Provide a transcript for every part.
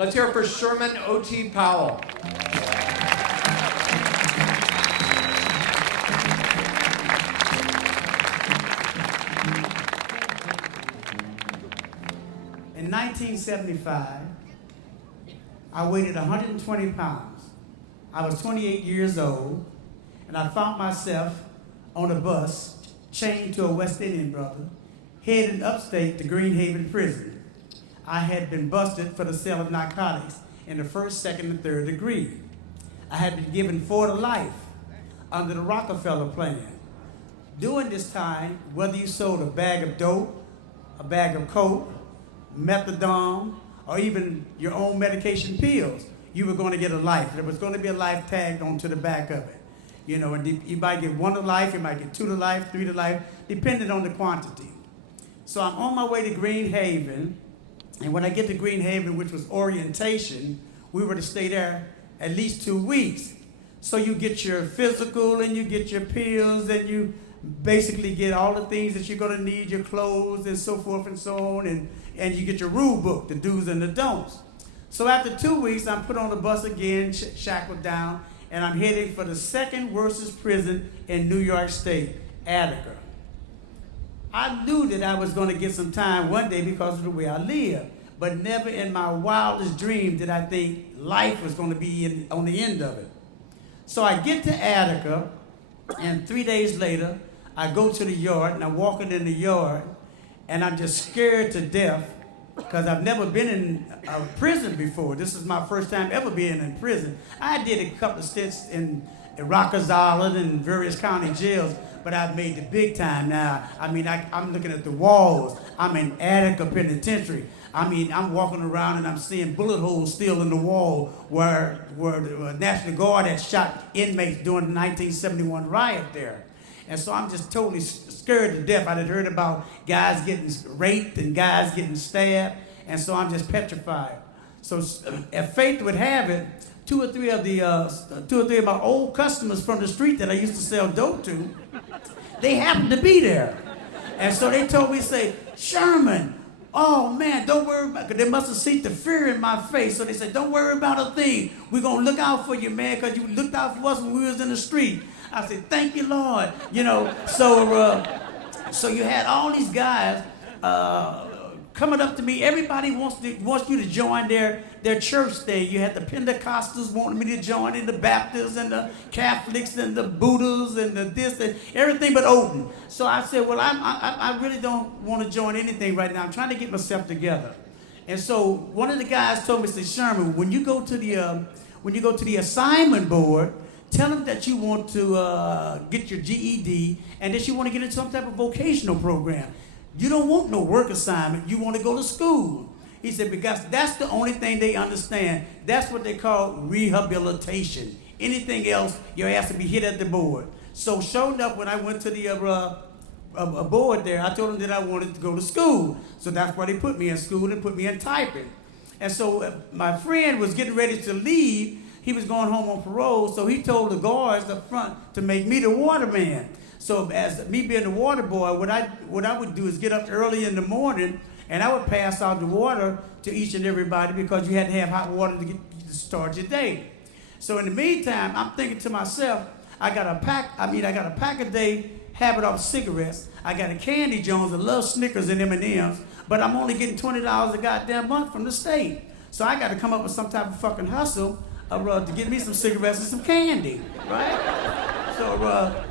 Let's hear it for Sherman O.T. Powell. In 1975, I weighed 120 pounds. I was 28 years old, and I found myself on a bus chained to a West Indian brother, heading upstate to Greenhaven Prison. I had been busted for the sale of narcotics in the first, second, and third degree. I had been given 4 to life under the Rockefeller plan. During this time, whether you sold a bag of dope, a bag of coke, methadone, or even your own medication pills, you were going to get a life. There was going to be a life tagged onto the back of it. You know, and you might get 1 to life, you might get 2 to life, 3 to life, depending on the quantity. So I'm on my way to Greenhaven, and when I get to Greenhaven, which was orientation, we were to stay there at least 2 weeks. So you get your physical, and you get your pills, and you basically get all the things that you're going to need, your clothes, and so forth and so on, and you get your rule book, the do's and the don'ts. So after 2 weeks, I'm put on the bus again, shackled down, and I'm heading for the second worstest prison in New York State, Attica. I knew that I was going to get some time one day because of the way I live, but never in my wildest dream did I think life was going to be on the end of it. So I get to Attica, and 3 days later, I go to the yard, and I'm walking in the yard, and I'm just scared to death because I've never been in a prison before. This is my first time ever being in prison. I did a couple of stints in Rikers Island and various county jails, but I've made the big time now. I mean, I'm looking at the walls. I'm in Attica Penitentiary. I mean, I'm walking around and I'm seeing bullet holes still in the wall where the National Guard had shot inmates during the 1971 riot there. And so I'm just totally scared to death. I had heard about guys getting raped and guys getting stabbed, and so I'm just petrified. So if fate would have it, two or three of my old customers from the street that I used to sell dope to, they happened to be there. And so they told me, say, Sherman, oh man, don't worry about it. Because they must have seen the fear in my face. So they said, don't worry about a thing. We're going to look out for you, man, because you looked out for us when we was in the street. I said, thank you, Lord. You know, so you had all these guys coming up to me. Everybody wants you to join their church thing. You had the Pentecostals wanting me to join in, the Baptists and the Catholics and the Buddhists and the this and everything but Odin. So I said, well, I really don't want to join anything right now. I'm trying to get myself together. And so one of the guys told me, say, Sherman, when you go to the assignment board, tell them that you want to get your GED and that you want to get into some type of vocational program. You don't want no work assignment. You want to go to school. He said, because that's the only thing they understand. That's what they call rehabilitation. Anything else, your ass to be hit at the board. So sure enough, when I went to the board there, I told them that I wanted to go to school. So that's why they put me in school and put me in typing. And so my friend was getting ready to leave. He was going home on parole, so he told the guards up front to make me the waterman. So as me being the water boy, what I would do is get up early in the morning, and I would pass out the water to each and everybody because you had to have hot water to start your day. So in the meantime, I'm thinking to myself, I got a pack a day habit of cigarettes. I got a Candy Jones, I love Snickers and M&Ms, but I'm only getting $20 a goddamn month from the state. So I got to come up with some type of fucking hustle to get me some cigarettes and some candy, right? So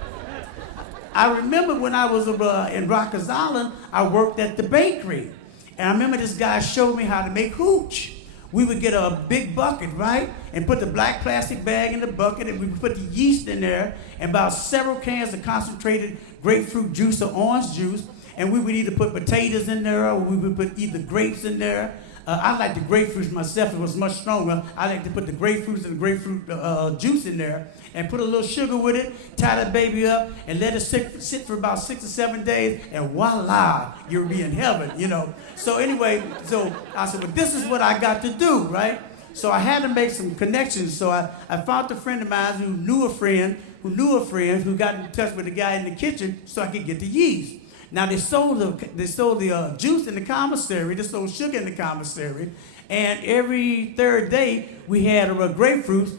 I remember when I was in Rikers Island, I worked at the bakery. And I remember this guy showed me how to make hooch. We would get a big bucket, right? And put the black plastic bag in the bucket, and we would put the yeast in there, and about several cans of concentrated grapefruit juice or orange juice. And we would either put potatoes in there, or we would put either grapes in there. I like the grapefruits myself. It was much stronger. I like to put the grapefruits and the grapefruit juice in there and put a little sugar with it, tie that baby up, and let it sit for about 6 or 7 days, and voila, you'll be in heaven, you know. So anyway, so I said, well, this is what I got to do, right? So I had to make some connections. So I found a friend of mine who knew a friend who got in touch with the guy in the kitchen so I could get the yeast. Now they sold the juice in the commissary, they sold sugar in the commissary, And every third day, we had grapefruits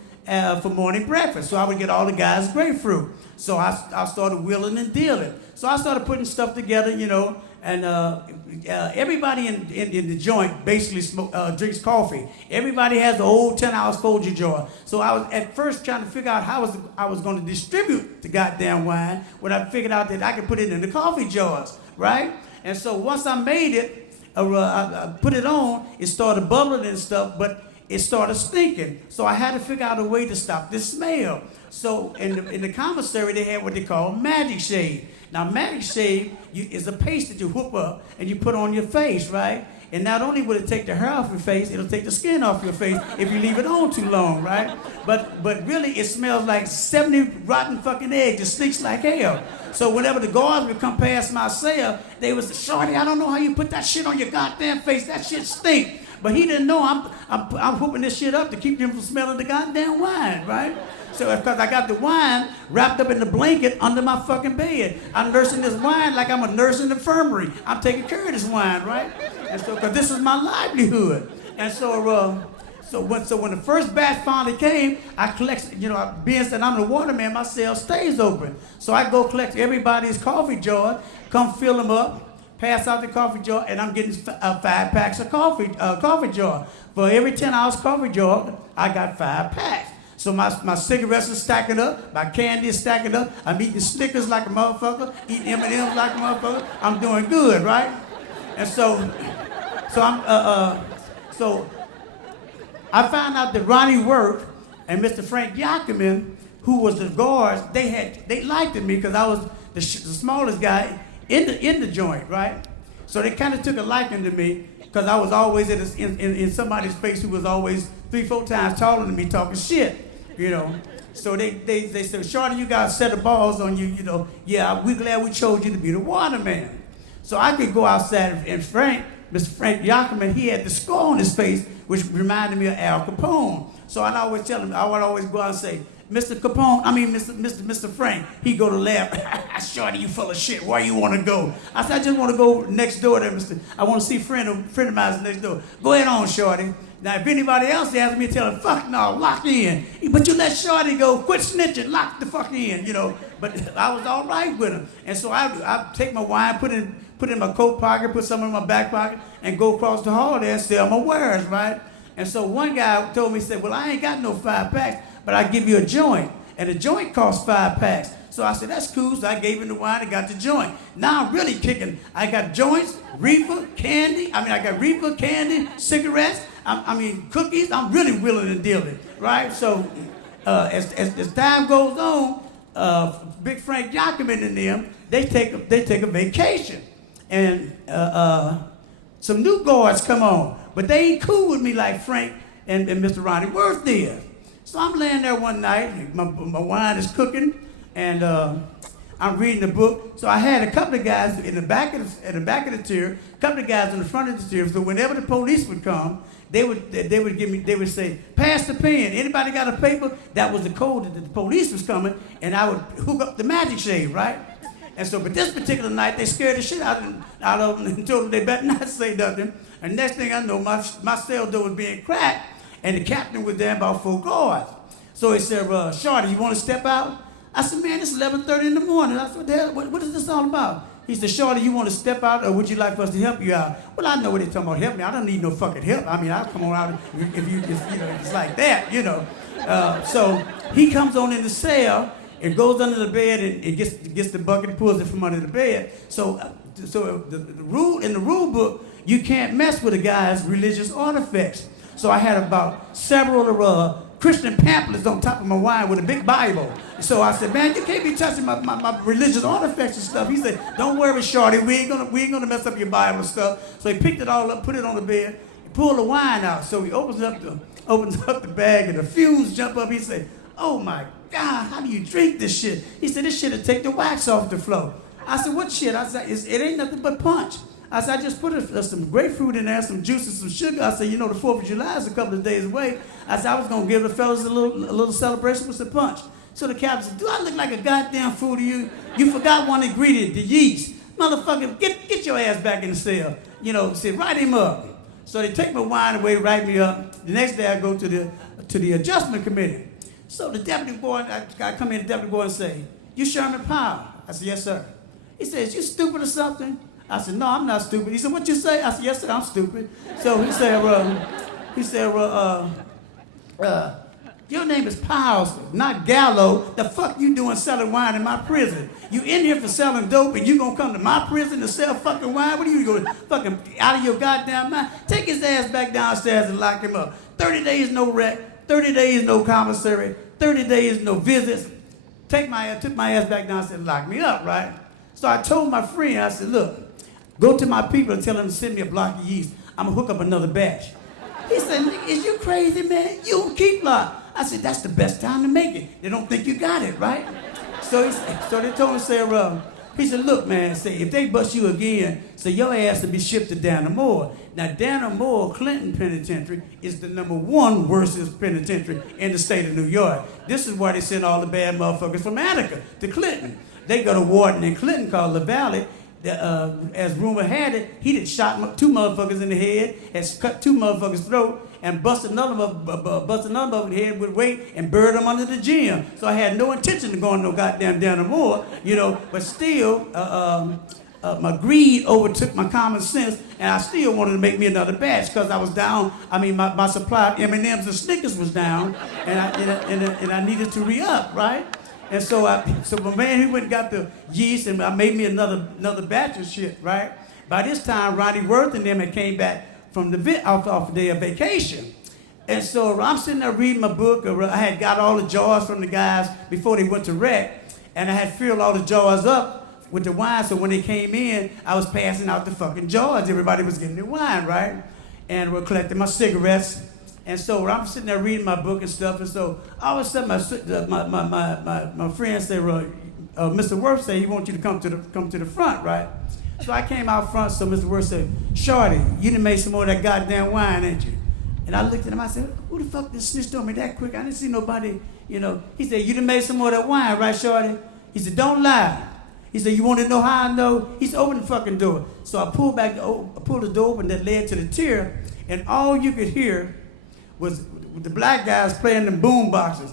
for morning breakfast. So I would get all the guys grapefruit. So I started wheeling and dealing. So I started putting stuff together, you know, and everybody in the joint basically drinks coffee. Everybody has the old 10-ounce Folger jar. So I was at first trying to figure out how I was going to distribute the goddamn wine when I figured out that I could put it in the coffee jars, right? And so once I made it, I put it on, it started bubbling and stuff, but it started stinking. So I had to figure out a way to stop this smell. So in the commissary, they had what they call magic shade. Now, magic shade is a paste that you whoop up and you put on your face, right? And not only will it take the hair off your face, it'll take the skin off your face if you leave it on too long, right? But really, it smells like 70 rotten fucking eggs. It stinks like hell. So whenever the guards would come past my cell, they was, "Shorty, I don't know how you put that shit on your goddamn face. That shit stink." But he didn't know I'm whooping this shit up to keep them from smelling the goddamn wine, right? So because I got the wine wrapped up in the blanket under my fucking bed. I'm nursing this wine like I'm a nurse in the infirmary. I'm taking care of this wine, right? And so, because this is my livelihood. And so, when the first batch finally came, I collected, you know, being that I'm the waterman, my cell stays open. So I go collect everybody's coffee jar, come fill them up, pass out the coffee jar, and I'm getting 5 packs of coffee jar. For every 10-ounce coffee jar, I got 5 packs. So my cigarettes are stacking up, my candy is stacking up. I'm eating Snickers like a motherfucker, eating M&Ms like a motherfucker. I'm doing good, right? And so I found out that Ronnie Worth and Mr. Frank Yakiman, who was the guards, they liked me because I was the smallest guy in the joint, right? So they kind of took a liking to me because I was always in somebody's face who was always 3-4 times taller than me talking shit, you know. So they said, "Shorty, you got a set of balls on you, you know. Yeah, we're glad we chose you to be the waterman." So I could go outside and Mr. Frank Yakiman, he had the scar on his face, which reminded me of Al Capone. So I'd always tell him, I would always go out and say, Mr. Frank, he go to laugh. "Shorty, you full of shit. Where you want to go?" I said, "I just want to go next door there, Mr. I want to see a friend of mine's next door." "Go ahead on, Shorty." Now, if anybody else asks me, tell them, "Fuck no, lock in." But you let Shorty go, quit snitching, lock the fuck in, you know. But I was all right with him. And so I take my wine, put it in my coat pocket, put some in my back pocket, and go across the hall there and sell my wares, right? And so one guy told me, he said, "Well, I ain't got no 5 packs, but I give you a joint. And the joint costs 5 packs. So I said, "That's cool." So I gave him the wine and got the joint. Now I'm really kicking. I got joints, reefer, candy. I got reefer, candy, cigarettes. Cookies. I'm really willing and dealing, right? So as time goes on, Big Frank Yakiman and them, they take a vacation. And some new guards come on. But they ain't cool with me like Frank and Mr. Ronnie Worth did. So I'm laying there one night, my wine is cooking, and I'm reading the book. So I had a couple of guys in the back of the tier, a couple of guys in the front of the tier. So whenever the police would come, they would say, "Pass the pen. Anybody got a paper?" That was the code that the police was coming, and I would hook up the magic shade, right? And so, but this particular night, they scared the shit out of them and told them they better not say nothing. And next thing I know, my cell door was being cracked, and the captain was there about 4 guards. So he said, "Shorty, you want to step out?" I said, "Man, it's 11:30 in the morning." I said, "What the hell? What is this all about?" He said, "Shorty, you want to step out, or would you like for us to help you out?" Well, I know what they're talking about, help me. I don't need no fucking help. I'll come on out if you just, it's like that, you know. So he comes on in the cell and goes under the bed and gets the bucket and pulls it from under the bed. So the rule in the rule book, you can't mess with a guy's religious artifacts. So I had about several Christian pamphlets on top of my wine with a big Bible. So I said, "Man, you can't be touching my religious artifacts and stuff." He said, "Don't worry, Shorty, we ain't gonna mess up your Bible and stuff." So he picked it all up, put it on the bed, and pulled the wine out. So he opens up the bag and the fumes jump up. He said, "Oh my God, how do you drink this shit?" He said, "This shit'll take the wax off the floor." I said, "What shit?" I said, "It ain't nothing but punch." I said, "I just put some grapefruit in there, some juice and some sugar." I said, "You know, the 4th of July is a couple of days away." I said, "I was going to give the fellas a little celebration with some punch." So the captain said, "Do I look like a goddamn fool to you? You forgot one ingredient, the yeast. Motherfucker, get your ass back in the cell." You know, said, "Write him up." So they take my wine away, write me up. The next day I go to the adjustment committee. So the deputy boy, I come in, the deputy boy and say, "You Sherman Powell?" I said, "Yes, sir." He says, "You stupid or something?" I said, "No, I'm not stupid." He said, "What you say?" I said, "Yes, sir, I'm stupid." So he said, "Your name is Powell, not Gallo. The fuck you doing selling wine in my prison? You in here for selling dope and you gonna come to my prison to sell fucking wine? What are you going fucking out of your goddamn mind? Take his ass back downstairs and lock him up. 30 days no rec, 30 days no commissary, 30 days no visits. Took my ass back downstairs and locked me up, right? So I told my friend, I said, "Look, go to my people and tell them to send me a block of yeast. I'm gonna hook up another batch." He said, "Is you crazy, man? You don't keep lock." I said, "That's the best time to make it. They don't think you got it, right?" So they told me, he said, "Look, man, if they bust you again, your ass will be shipped to Dannemora." Now, Dannemora Clinton Penitentiary is the #1 worstest penitentiary in the state of New York. This is why they send all the bad motherfuckers from Attica to Clinton. They got a warden in Clinton called LaValle. As rumor had it, he did shot 2 motherfuckers in the head, has cut 2 motherfuckers' throat, and busted another motherfucker in the head with weight and buried him under the gym. So I had no intention of going no goddamn Dannemora, but still, my greed overtook my common sense, and I still wanted to make me another batch because I was down. I mean, my supply of M&Ms and Snickers was down, and I needed to re-up, right? And so my man, he went and got the yeast, and I made me another batch of shit, right? By this time, Ronnie Worth and them had came back from off their vacation. And so I'm sitting there reading my book. I had got all the jars from the guys before they went to rec, and I had filled all the jars up with the wine, so when they came in, I was passing out the fucking jars. Everybody was getting their wine, right? And we're collecting my cigarettes. And so I'm sitting there reading my book and stuff, and so all of a sudden my friend said, "Mr. Worth said he wants you to come to the front, right?" So I came out front, so Mr. Worth said, "Shorty, you done made some more of that goddamn wine, ain't you?" And I looked at him, I said, "Who the fuck just snitched on me that quick? I didn't see nobody, He said, "You done made some more of that wine, right, Shorty?" He said, "Don't lie." He said, "You want to know how I know?" He said, "Open the fucking door." So I pulled the door open that led to the tier, and all you could hear was the black guys playing them boom boxes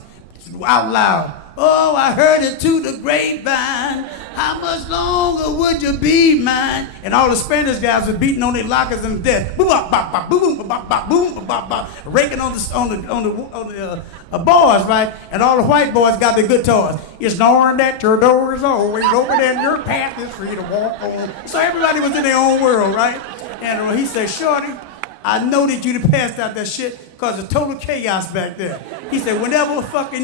out loud. "Oh, I heard it to the grapevine. How much longer would you be mine?" And all the Spanish guys were beating on their lockers and death. Boom, bop, bop, bop, boom, bop, bop, boom, bop, bop, raking on the bars, right? And all the white boys got their guitars. "It's knowing that your door is always open and your path is free to walk on." So everybody was in their own world, right? And he said, "Shorty, I know that you passed out that shit because of total chaos back there." He said, whenever fucking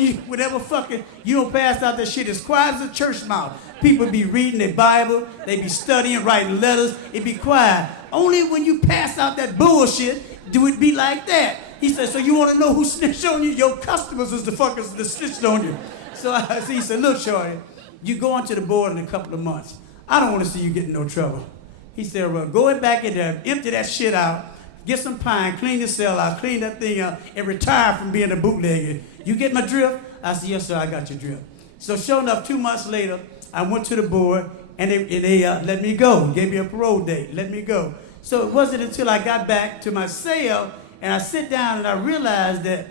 you don't pass out that shit as quiet as a church mouse. People be reading their Bible, they be studying, writing letters, it be quiet. Only when you pass out that bullshit do it be like that. He said, "So you want to know who snitched on you? Your customers is the fuckers that snitched on you." So he said, "Look, shorty, you go onto the board in a couple of months. I don't want to see you get in no trouble." He said, "Well, go back in there, empty that shit out, get some pine, clean your cell out, clean that thing out, and retire from being a bootlegger. You get my drift?" I said, "Yes, sir, I got your drift." So sure enough, 2 months later, I went to the board, and they let me go, gave me a parole date, let me go. So it wasn't until I got back to my cell, and I sit down, and I realized that,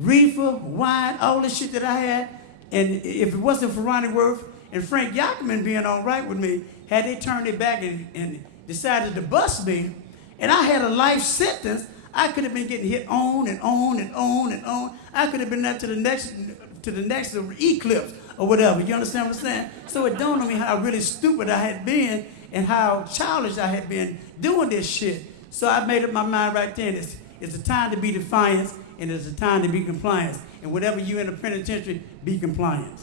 reefer, wine, all the shit that I had, and if it wasn't for Ronnie Worth and Frank Yackerman being all right with me, had they turned it back and decided to bust me, and I had a life sentence, I could have been getting hit on and on and on and on. I could have been there to the next eclipse or whatever. You understand what I'm saying? So it dawned on me how really stupid I had been and how childish I had been doing this shit. So I made up my mind right then. It's a time to be defiant, and it's a time to be compliant. And whatever you in the penitentiary, be compliant.